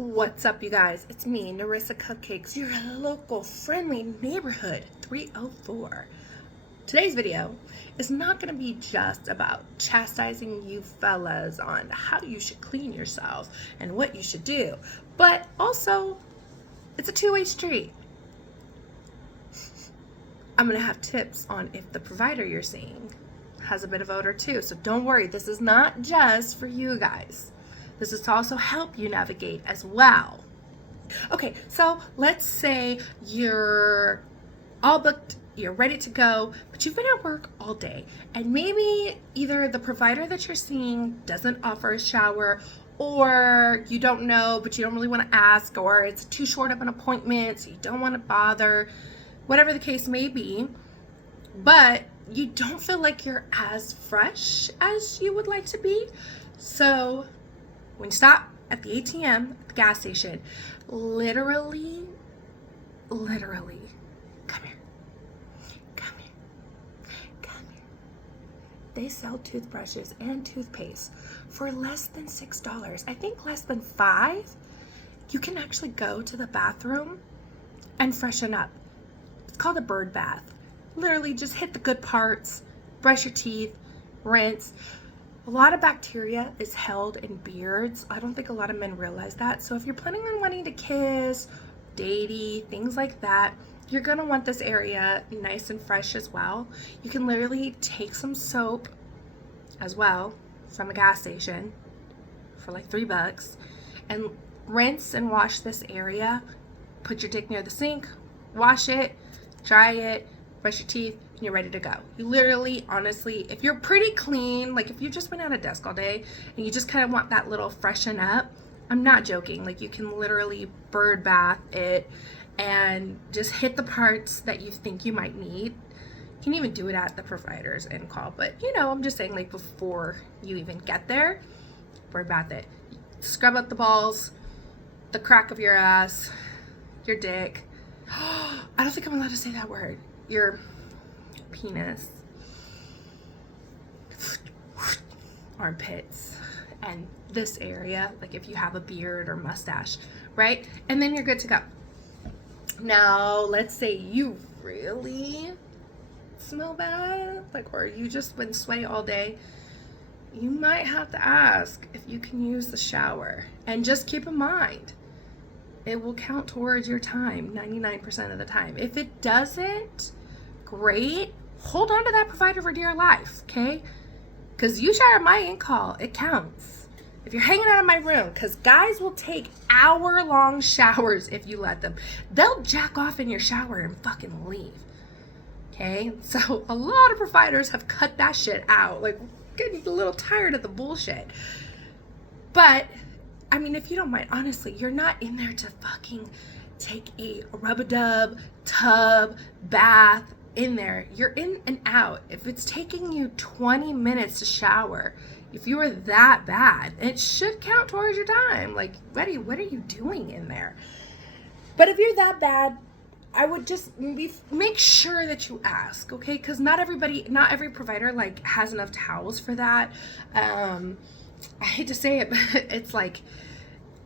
What's up, you guys? It's me, Narissa Cupcakes, your local friendly neighborhood 304. Today's video is not going to be just about chastising you fellas on how you should clean yourself and what you should do, but also it's a two-way street. I'm going to have tips on if the provider you're seeing has a bit of odor too, so don't worry, this is not just for you guys. This is to also help you navigate as well. Okay, so let's say you're all booked, you're ready to go, but you've been at work all day, and maybe either the provider that you're seeing doesn't offer a shower, or you don't know, but you don't really want to ask, or it's too short of an appointment, so you don't want to bother, whatever the case may be, but you don't feel like you're as fresh as you would like to be. So when you stop at the ATM, at the gas station, literally, come here, come here. They sell toothbrushes and toothpaste for less than $6. I think less than $5. You can actually go to the bathroom and freshen up. It's called a bird bath. Literally just hit the good parts, brush your teeth, rinse. A lot of bacteria is held in beards. I don't think a lot of men realize that. So if you're planning on wanting to kiss, datey, things like that, you're gonna want this area nice and fresh as well. You can literally take some soap as well from a gas station for like $3 and rinse and wash this area. Put your dick near the sink, wash it, dry it, brush your teeth, and you're ready to go. You literally, honestly, if you're pretty clean, like if you've just been at a desk all day and you just kind of want that little freshen up, I'm not joking, like you can literally bird bath it and just hit the parts that you think you might need. You can even do it at the provider's incall, but you know, I'm just saying, like before you even get there, bird bath it. Scrub up the balls, the crack of your ass, your dick. I don't think I'm allowed to say that word. Your penis, armpits, and this area, like if you have a beard or mustache, right? And then you're good to go. Now, let's say you really smell bad, like, or you just been sweaty all day, you might have to ask if you can use the shower. And just keep in mind, it will count towards your time 99% of the time. If it doesn't, great. Hold on to that provider for dear life, okay? Because you share my in-call, it counts. If you're hanging out in my room, because guys will take hour-long showers if you let them. They'll jack off in your shower and fucking leave, okay? So a lot of providers have cut that shit out. Like, getting a little tired of the bullshit. But I mean, if you don't mind, honestly, you're not in there to fucking take a rub-a-dub, tub, bath in there. You're in and out. If it's taking you 20 minutes to shower, if you were that bad, it should count towards your time. Like, what are you doing in there? But if you're that bad, I would just make sure that you ask, okay? Because not every provider like has enough towels for that. I hate to say it, but it's like,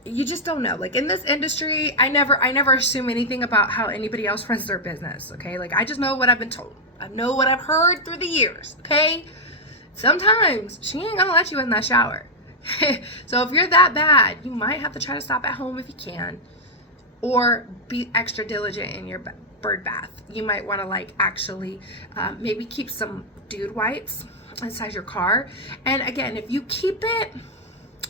you just don't know. Like in this industry, I never assume anything about how anybody else runs their business, okay? Like I just know what I've been told. I know what I've heard through the years, okay? Sometimes she ain't gonna let you in that shower. So if you're that bad, you might have to try to stop at home if you can, or be extra diligent in your bird bath. You might want to like actually maybe keep some dude wipes inside your car. And again, if you keep it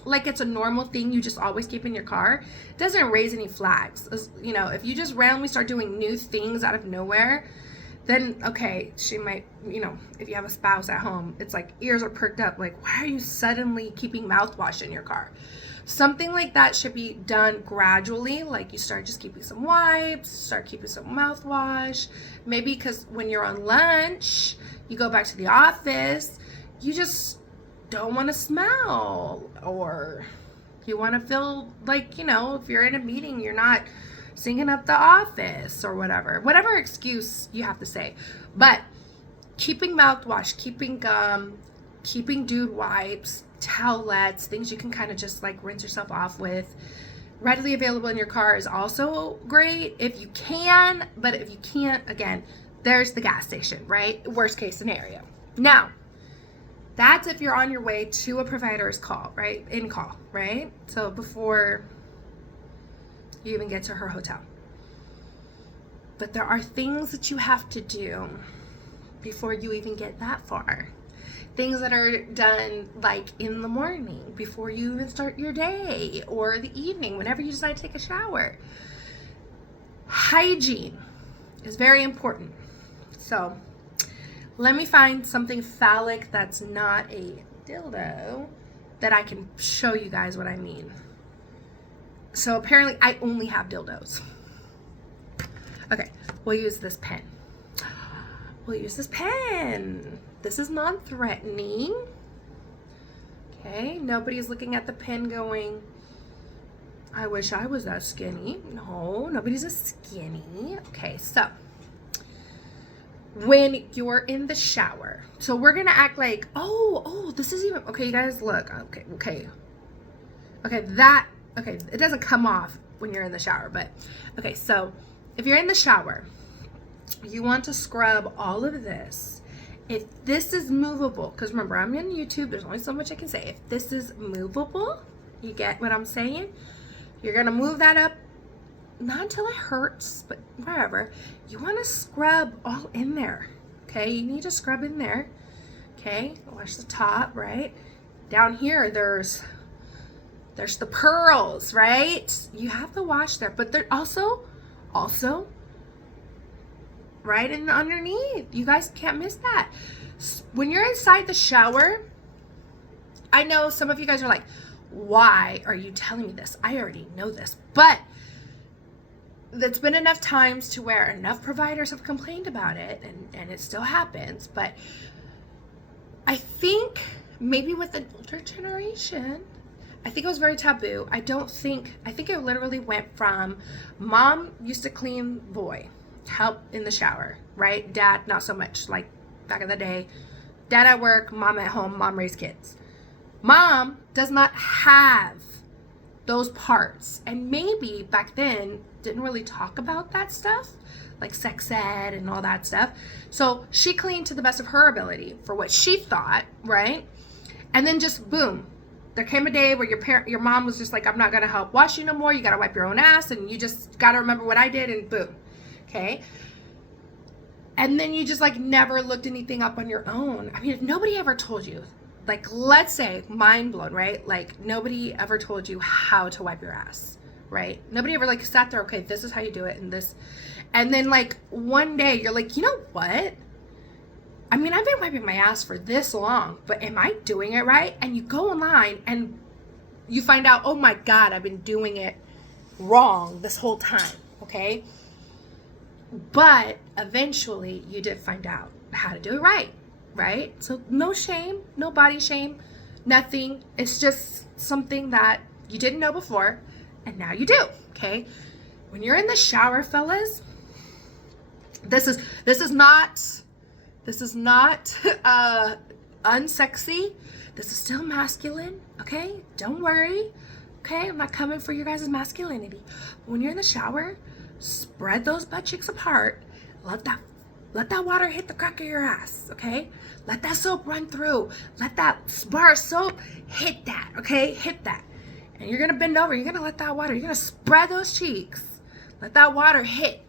like it's a normal thing you just always keep in your car, it doesn't raise any flags. You know, if you just randomly start doing new things out of nowhere, then okay, she might, you know, if you have a spouse at home, it's like ears are perked up, like, why are you suddenly keeping mouthwash in your car? Something like that should be done gradually. Like you start just keeping some wipes, start keeping some mouthwash. Maybe because when you're on lunch, you go back to the office, you just don't want to smell, or you want to feel like, you know, if you're in a meeting, you're not singing up the office or whatever excuse you have to say. But keeping mouthwash, keeping gum, keeping dude wipes, towelettes, things you can kind of just like rinse yourself off with, Readily available in your car is also great if you can, but if you can't, again, there's the gas station, right? Worst case scenario. Now, that's if you're on your way to a provider's call, right? In-call, right? So before you even get to her hotel. But there are things that you have to do before you even get that far. Things that are done like in the morning before you even start your day, or the evening whenever you decide to take a shower. Hygiene is very important. So let me find something phallic that's not a dildo that I can show you guys what I mean. So apparently I only have dildos. Okay, we'll use this pen. We'll use this pen. This is non-threatening. Okay, nobody's looking at the pen going, I wish I was that skinny. No, nobody's as skinny. Okay, so when you're in the shower, so we're gonna act like, oh, this is even, okay, you guys look, okay, it doesn't come off when you're in the shower, but okay, so if you're in the shower, you want to scrub all of this. If this is movable, because remember, I'm on YouTube, there's only so much I can say. If this is movable, you get what I'm saying? You're gonna move that up, not until it hurts, but wherever. You want to scrub all in there, okay? You need to scrub in there, okay? Wash the top, right? Down here, there's the pearls, right? You have to wash there, but they're also, right in underneath. You guys can't miss that. When you're inside the shower, I know some of you guys are like, why are you telling me this? I already know this, but it's been enough times to where enough providers have complained about it, and it still happens. But I think maybe with an older generation, I think it was very taboo. I think it literally went from mom used to clean boy, help in the shower, right? Dad, not so much. Like back in the day, dad at work, mom at home, mom raised kids. Mom does not have those parts, and maybe back then didn't really talk about that stuff, like sex ed and all that stuff. So she cleaned to the best of her ability for what she thought, right? And then just boom, there came a day where your mom was just like, I'm not gonna help wash you no more. You gotta wipe your own ass, and you just gotta remember what I did, and boom, okay. And then you just like never looked anything up on your own. I mean, if nobody ever told you, like, let's say, mind blown, right? Like, nobody ever told you how to wipe your ass, right? Nobody ever, like, sat there, okay, this is how you do it, and this. And then, like, one day, you're like, you know what? I mean, I've been wiping my ass for this long, but am I doing it right? And you go online, and you find out, oh, my God, I've been doing it wrong this whole time, okay? But eventually, you did find out how to do it right? So no shame, no body shame, nothing. It's just something that you didn't know before, and now you do, okay? When you're in the shower, fellas, this is not unsexy. This is still masculine, okay? Don't worry, okay? I'm not coming for your guys' masculinity. When you're in the shower, spread those butt cheeks apart. Let that water hit the crack of your ass, okay? Let that soap run through. Let that bar of soap hit that, okay? Hit that. And you're gonna bend over. You're gonna let that water, you're gonna spread those cheeks. Let that water hit.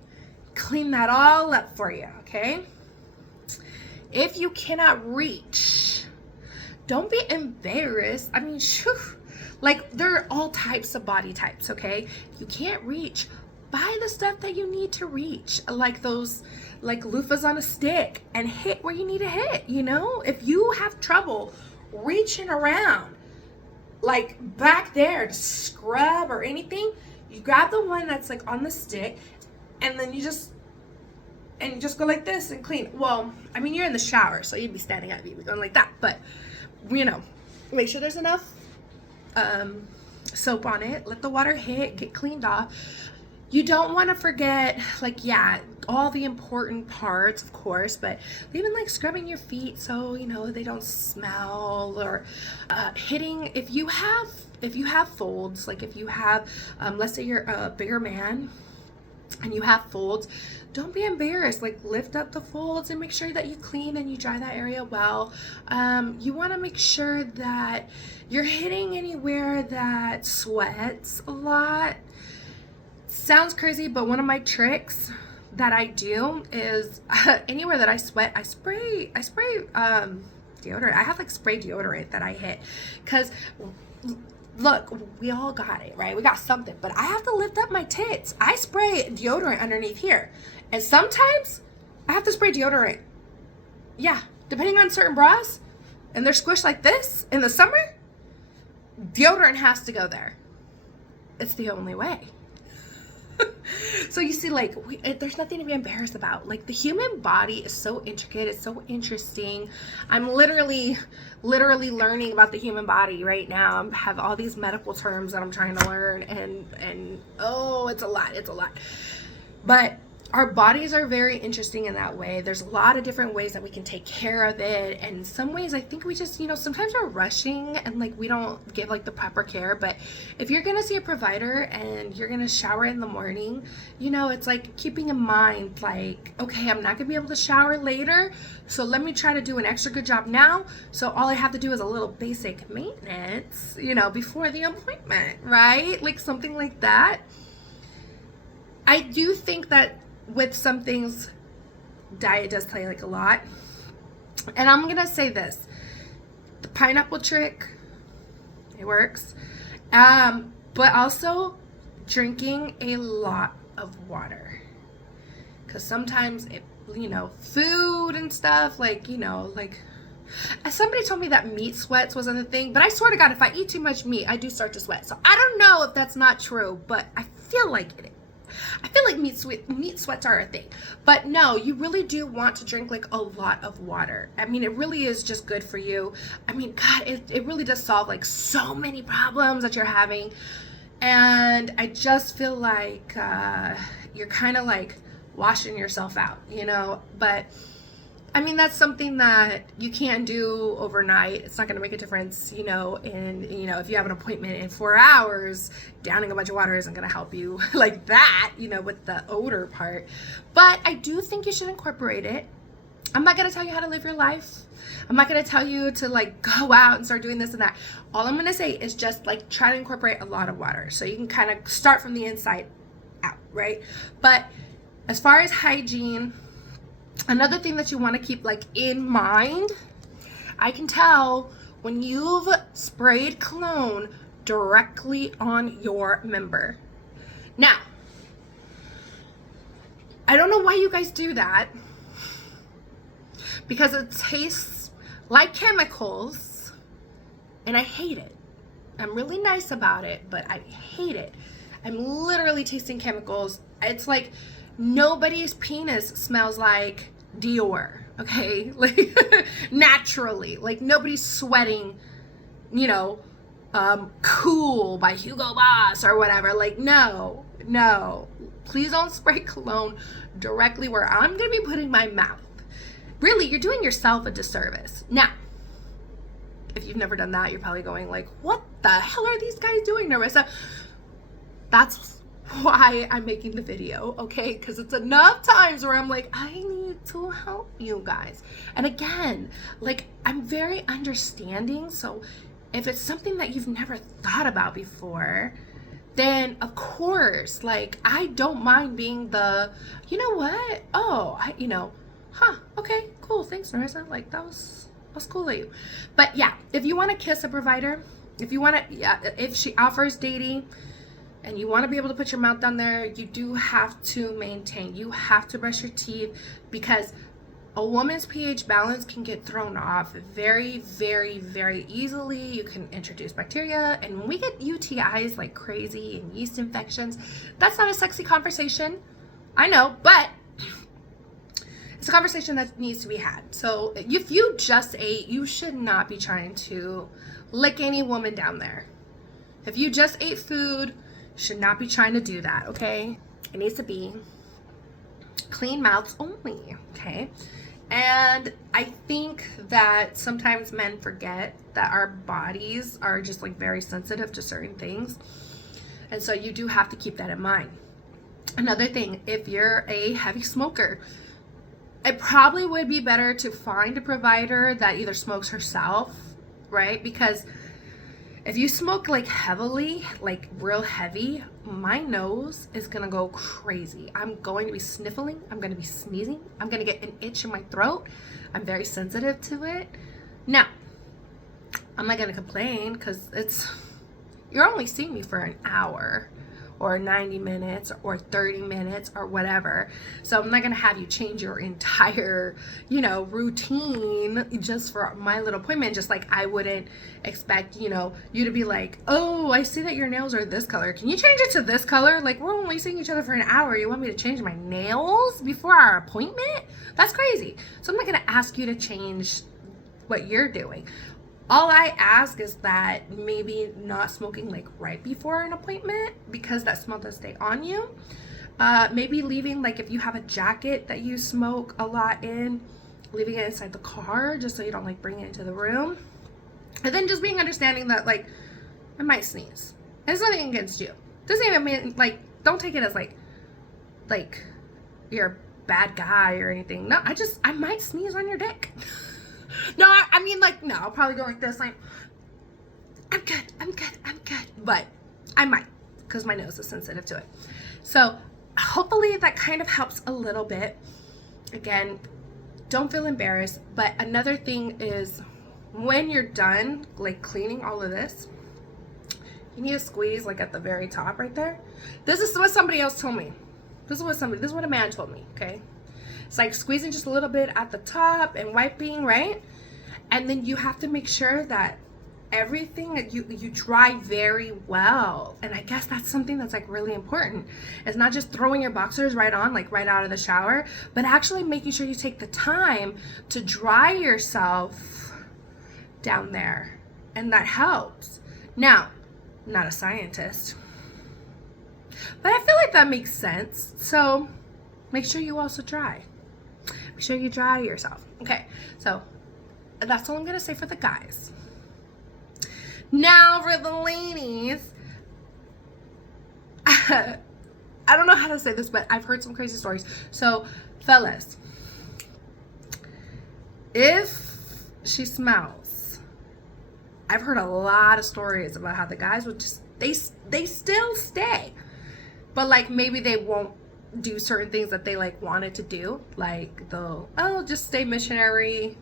Clean that all up for you, okay? If you cannot reach, don't be embarrassed. I mean, like, there are all types of body types, okay? If you can't reach, buy the stuff that you need to reach, like those, like loofahs on a stick, and hit where you need to hit, you know? If you have trouble reaching around, like back there to scrub or anything, you grab the one that's like on the stick, and then you just go like this and clean. Well, I mean, you're in the shower, so you'd be standing up, you'd be going like that, but, you know, make sure there's enough soap on it, let the water hit, get cleaned off. You don't want to forget, like, yeah, all the important parts, of course, but even like scrubbing your feet so you know they don't smell, or hitting if you have folds, like if you have let's say you're a bigger man and you have folds, don't be embarrassed. Like, lift up the folds and make sure that you clean and you dry that area well. You want to make sure that you're hitting anywhere that sweats a lot. Sounds crazy, but one of my tricks that I do is anywhere that I sweat, I spray deodorant. I have like spray deodorant that I hit, because look, we all got it, right? We got something, but I have to lift up my tits. I spray deodorant underneath here, and sometimes I have to spray deodorant. Yeah, depending on certain bras, and they're squished like this in the summer, deodorant has to go there. It's the only way. So you see, like, there's nothing to be embarrassed about. Like, the human body is so intricate. It's so interesting. I'm literally learning about the human body right now. I have all these medical terms that I'm trying to learn, and oh, it's a lot. But our bodies are very interesting in that way. There's a lot of different ways that we can take care of it, and some ways I think we just, you know, sometimes we're rushing and like we don't give like the proper care. But if you're gonna see a provider and you're gonna shower in the morning, you know, it's like keeping in mind, like, okay, I'm not gonna be able to shower later, so let me try to do an extra good job now, so all I have to do is a little basic maintenance, you know, before the appointment, right? Like something like that. I do think that with some things, diet does play like a lot. And I'm gonna say this, the pineapple trick, it works. But also drinking a lot of water, because sometimes it, you know, food and stuff, like, you know, like somebody told me that meat sweats wasn't a thing, but I swear to God, if I eat too much meat, I do start to sweat. So I don't know if that's not true, but I feel like it is. I feel like meat sweats are a thing. But no, you really do want to drink like a lot of water. I mean, it really is just good for you. I mean, God, it really does solve like so many problems that you're having. And I just feel like you're kind of like washing yourself out, you know. But I mean, that's something that you can't do overnight. It's not going to make a difference, you know, and, you know, if you have an appointment in 4 hours, downing a bunch of water isn't going to help you like that, you know, with the odor part. But I do think you should incorporate it. I'm not going to tell you how to live your life. I'm not going to tell you to like go out and start doing this and that. All I'm going to say is just like try to incorporate a lot of water so you can kind of start from the inside out, right? But as far as hygiene, another thing that you want to keep like in mind, I can tell when you've sprayed cologne directly on your member. Now, I don't know why you guys do that, because it tastes like chemicals and I hate it. I'm really nice about it, but I hate it. I'm literally tasting chemicals. It's like nobody's penis smells like Dior, okay? Like naturally, like nobody's sweating, you know, Cool by Hugo Boss or whatever. Like, no, please don't spray cologne directly where I'm gonna be putting my mouth. Really, you're doing yourself a disservice. Now, if you've never done that, you're probably going like, what the hell are these guys doing, Narissa? That's why I'm making the video, okay? Because it's enough times where I'm like, I need to help you guys. And again, like, I'm very understanding. So if it's something that you've never thought about before, then of course, like, I don't mind being the, you know what? Oh, you know, okay, cool. Thanks, Narissa. Like, that was cool of you. But yeah, if you want to kiss a provider, if you want to, yeah, if she offers dating, and you want to be able to put your mouth down there, you do have to maintain. You have to brush your teeth, because a woman's pH balance can get thrown off very, very, very easily. You can introduce bacteria, and when we get UTIs like crazy and yeast infections, that's not a sexy conversation. I know, but it's a conversation that needs to be had. So if you just ate, you should not be trying to lick any woman down there. If you just ate food, should not be trying to do that, okay? It needs to be clean mouths only, okay? And I think that sometimes men forget that our bodies are just like very sensitive to certain things. And so you do have to keep that in mind. Another thing, if you're a heavy smoker, it probably would be better to find a provider that either smokes herself, right? Because if you smoke like heavily, like real heavy, my nose is gonna go crazy. I'm going to be sniffling, I'm gonna be sneezing, I'm gonna get an itch in my throat. I'm very sensitive to it. Now, I'm not gonna complain because you're only seeing me for an hour or 90 minutes or 30 minutes or whatever. So I'm not gonna have you change your entire, routine just for my little appointment. Just like I wouldn't expect, you to be like, oh, I see that your nails are this color. Can you change it to this color? Like, we're only seeing each other for an hour. You want me to change my nails before our appointment? That's crazy. So I'm not gonna ask you to change what you're doing. All I ask is that maybe not smoking like right before an appointment, because that smell does stay on you. Maybe leaving, like if you have a jacket that you smoke a lot in, leaving it inside the car just so you don't like bring it into the room. And then just being understanding that like I might sneeze. And it's nothing against you. Doesn't even mean like, don't take it as like you're a bad guy or anything. No, I might sneeze on your dick. No, I mean, like, no, I'll probably go like this, like, I'm good. But I might, because my nose is sensitive to it. So hopefully that kind of helps a little bit. Again, don't feel embarrassed. But another thing is, when you're done, like, cleaning all of this, you need to squeeze, like, at the very top right there. This is what somebody else told me. This is what a man told me, okay? It's like squeezing just a little bit at the top and wiping, right? And then you have to make sure that everything that you dry very well. And I guess that's something that's like really important. It's not just throwing your boxers right on, like right out of the shower, but actually making sure you take the time to dry yourself down there. And that helps. Now, I'm not a scientist, but I feel like that makes sense. So make sure you also dry. Make sure you dry yourself. Okay, so that's all I'm gonna say for the guys. Now for the ladies, I don't know how to say this, but I've heard some crazy stories. So fellas, if she smells, I've heard a lot of stories about how the guys would just, they still stay, but like maybe they won't do certain things that they like wanted to do, like they'll just stay missionary,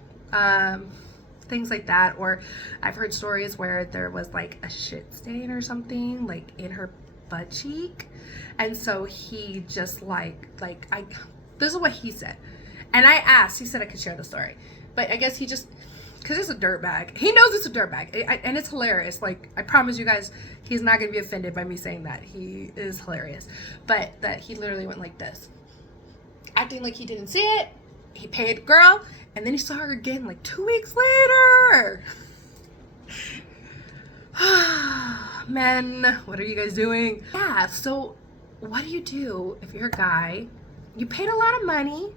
things like that. Or I've heard stories where there was like a shit stain or something like in her butt cheek, and so he just this is what he said, and I asked, he said I could share the story, but I guess he just, because it's a dirt bag, he knows it's a dirt bag, and it's hilarious. Like, I promise you guys, he's not gonna be offended by me saying that. He is hilarious. But that he literally went like this, acting like he didn't see it. He paid the girl, and then he saw her again like 2 weeks later. Men, what are you guys doing? Yeah, so what do you do if you're a guy? You paid a lot of money,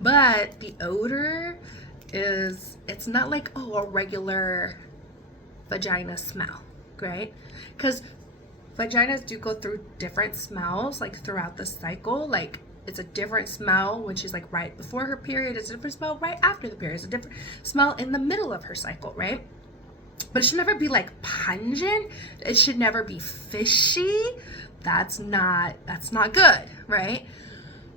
but the odor it's not like, oh, a regular vagina smell, right? Because vaginas do go through different smells like throughout the cycle. Like, it's a different smell when she's like right before her period, it's a different smell right after the period, it's a different smell in the middle of her cycle, right? But it should never be like pungent, it should never be fishy. That's not good, right?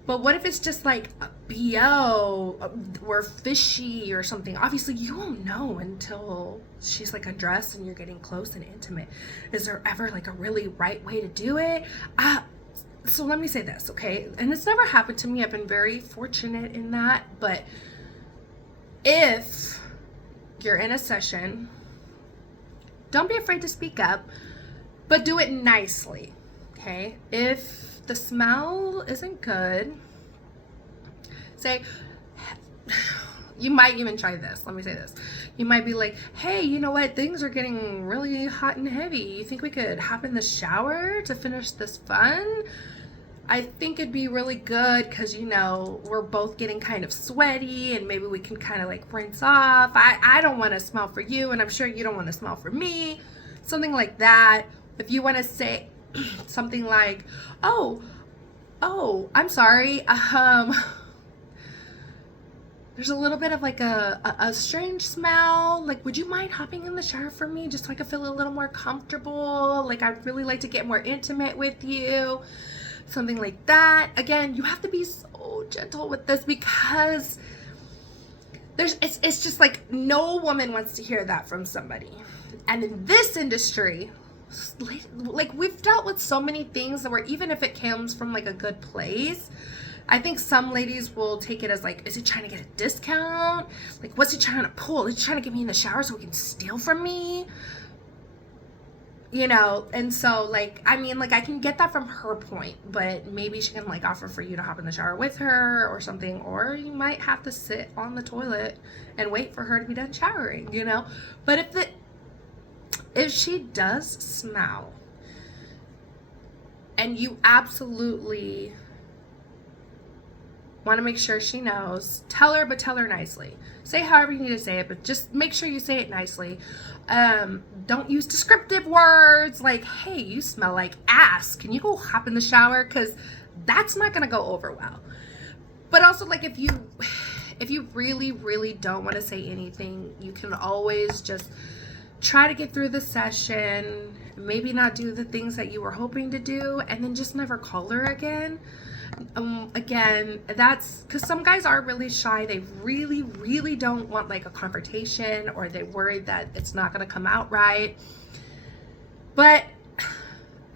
But what if it's just like a BO or fishy or something? Obviously, you won't know until she's like undressed and you're getting close and intimate. Is there ever like a really right way to do it? So let me say this, okay? And it's never happened to me. I've been very fortunate in that. But if you're in a session, don't be afraid to speak up, but do it nicely, okay? If the smell isn't good, say, you might even try this. Let me say this. You might be like, hey, you know what? Things are getting really hot and heavy. You think we could hop in the shower to finish this fun? I think it'd be really good because, you know, we're both getting kind of sweaty and maybe we can kind of like rinse off. I don't want to smell for you, and I'm sure you don't want to smell for me. Something like that. If you want to say something like, I'm sorry. There's a little bit of like a strange smell. Like, would you mind hopping in the shower for me just so I can feel a little more comfortable? Like, I'd really like to get more intimate with you. Something like that. Again, you have to be so gentle with this because it's just like no woman wants to hear that from somebody. And in this industry, like we've dealt with so many things that where even if it comes from like a good place, I think some ladies will take it as like, is he trying to get a discount? Like, what's he trying to pull? Is he trying to get me in the shower so he can steal from me? You know, and so like, I mean, like I can get that from her point, but maybe she can like offer for you to hop in the shower with her or something, or you might have to sit on the toilet and wait for her to be done showering, you know? But if she does smell and you absolutely want to make sure she knows, tell her, but tell her nicely. Say however you need to say it, but just make sure you say it nicely. Don't use descriptive words like, hey, you smell like ass. Can you go hop in the shower? Because that's not going to go over well. But also, like, if you really, really don't want to say anything, you can always just try to get through the session, maybe not do the things that you were hoping to do, and then just never call her again. Again, that's because some guys are really shy. They really, really don't want like a confrontation, or they're worried that it's not going to come out right. But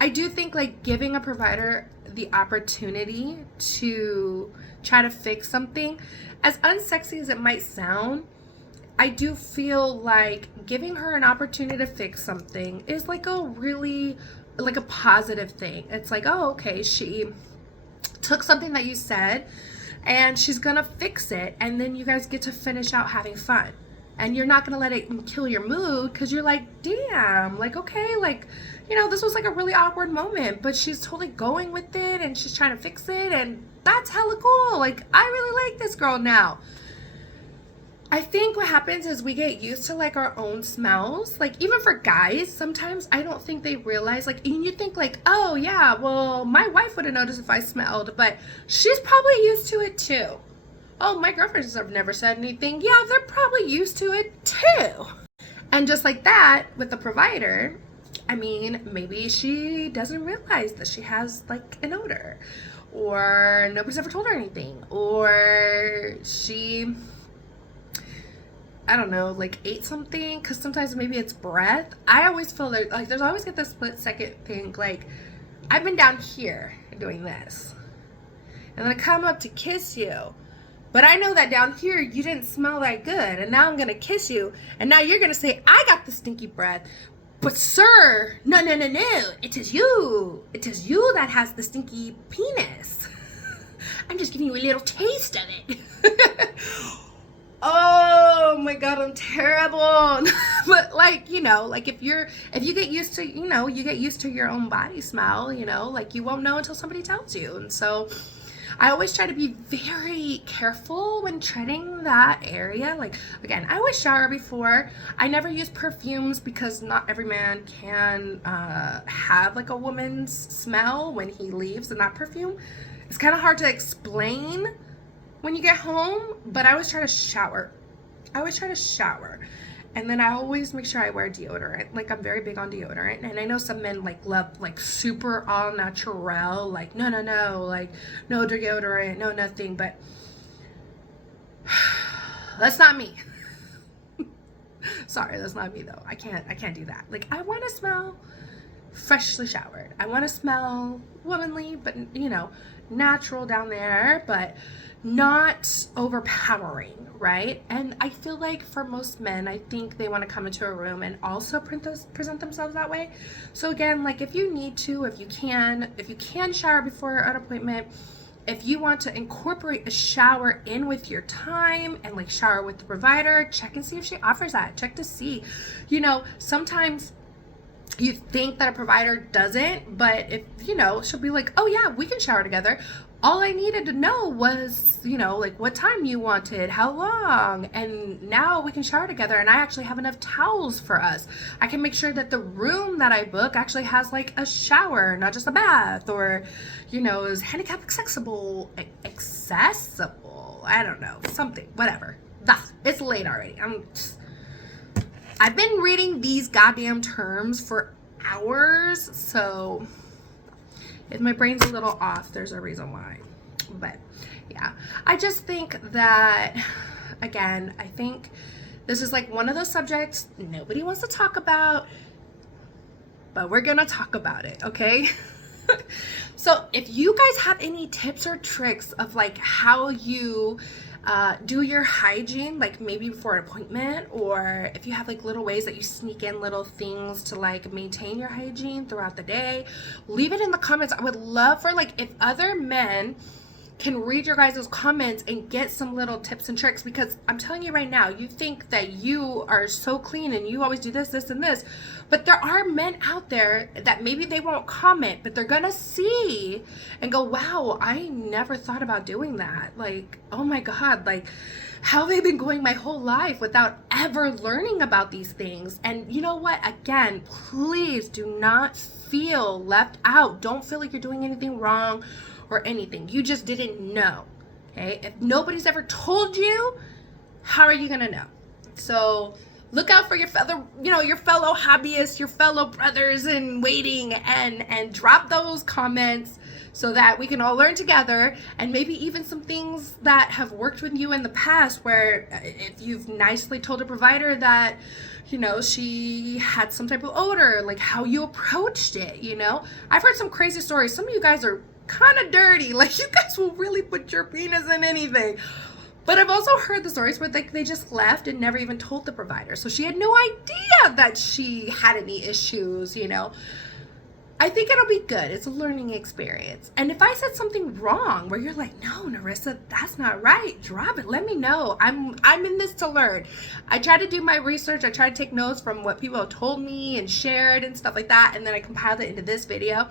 I do think like giving a provider the opportunity to try to fix something, as unsexy as it might sound, I do feel like giving her an opportunity to fix something is like a really like a positive thing. It's like, oh, okay, she took something that you said and she's gonna fix it, and then you guys get to finish out having fun, and you're not gonna let it kill your mood because you're like, damn, like, okay, like, you know, this was like a really awkward moment, but she's totally going with it and she's trying to fix it, and that's hella cool. Like, I really like this girl now. I think what happens is we get used to like our own smells. Like, even for guys, sometimes I don't think they realize, like, and you think like, oh yeah, well, my wife would have noticed if I smelled, but she's probably used to it too. Oh, my girlfriends have never said anything. Yeah, they're probably used to it too. And just like that with the provider, I mean, maybe she doesn't realize that she has like an odor, or nobody's ever told her anything, or she, I don't know, like ate something, because sometimes maybe it's breath. I always feel like there's always get this split second thing, like I've been down here doing this, and then I come up to kiss you, but I know that down here you didn't smell that good, and now I'm gonna kiss you, and now you're gonna say I got the stinky breath. But sir, no, it is you that has the stinky penis. I'm just giving you a little taste of it. Oh my god, I'm terrible. But like, you know, like if you get used to, you know, you get used to your own body smell, you know, like you won't know until somebody tells you. And so I always try to be very careful when treading that area. Like, again, I always shower before. I never use perfumes because not every man can have like a woman's smell when he leaves in that perfume. It's kind of hard to explain when you get home, but I always try to shower. And then I always make sure I wear deodorant. Like, I'm very big on deodorant. And I know some men like love like super all natural, like no, like no deodorant, no nothing. But that's not me. Sorry, that's not me though. I can't do that. Like, I want to smell freshly showered. I want to smell womanly, but you know, natural down there, but not overpowering, right? And I feel like for most men, I think they want to come into a room and also present themselves that way. So again, like if you need to, if you can shower before an appointment, if you want to incorporate a shower in with your time and like shower with the provider, check and see if she offers that. Check to see, you know, sometimes You think that a provider doesn't, but if, you know, she'll be like, oh yeah, we can shower together. All I needed to know was, you know, like what time you wanted, how long, and now we can shower together, and I actually have enough towels for us. I can make sure that the room that I book actually has like a shower, not just a bath, or, you know, is handicap accessible, I don't know, something, whatever. It's late already. I've been reading these goddamn terms for hours, so if my brain's a little off, there's a reason why. But yeah, I just think that, again, I think this is like one of those subjects nobody wants to talk about, but we're gonna talk about it, okay? So if you guys have any tips or tricks of like how you do your hygiene, like maybe before an appointment, or if you have like little ways that you sneak in little things to like maintain your hygiene throughout the day, leave it in the comments. I would love for like if other men can read your guys' comments and get some little tips and tricks, because I'm telling you right now, you think that you are so clean and you always do this, this, and this, but there are men out there that maybe they won't comment, but they're gonna see and go, wow, I never thought about doing that. Like, oh my God, like how have I been going my whole life without ever learning about these things? And you know what? Again, please do not feel left out. Don't feel like you're doing anything wrong or anything. You just didn't know. Okay? If nobody's ever told you, how are you gonna know? So look out for your fellow, your fellow hobbyists, your fellow brothers in waiting, and drop those comments so that we can all learn together, and maybe even some things that have worked with you in the past, where if you've nicely told a provider that, she had some type of odor, like how you approached it, I've heard some crazy stories. Some of you guys are kind of dirty. Like, you guys will really put your penis in anything. But I've also heard the stories where they just left and never even told the provider. So she had no idea that she had any issues, I think it'll be good. It's a learning experience. And if I said something wrong where you're like, no, Narissa, that's not right, drop it. Let me know. I'm in this to learn. I try to do my research. I try to take notes from what people have told me and shared and stuff like that. And then I compiled it into this video.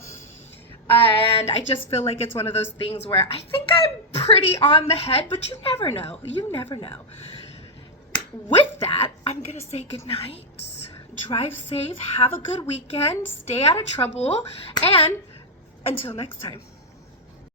And I just feel like it's one of those things where I think I'm pretty on the head, but you never know. You never know. With that, I'm going to say good night. Drive safe. Have a good weekend. Stay out of trouble. And until next time.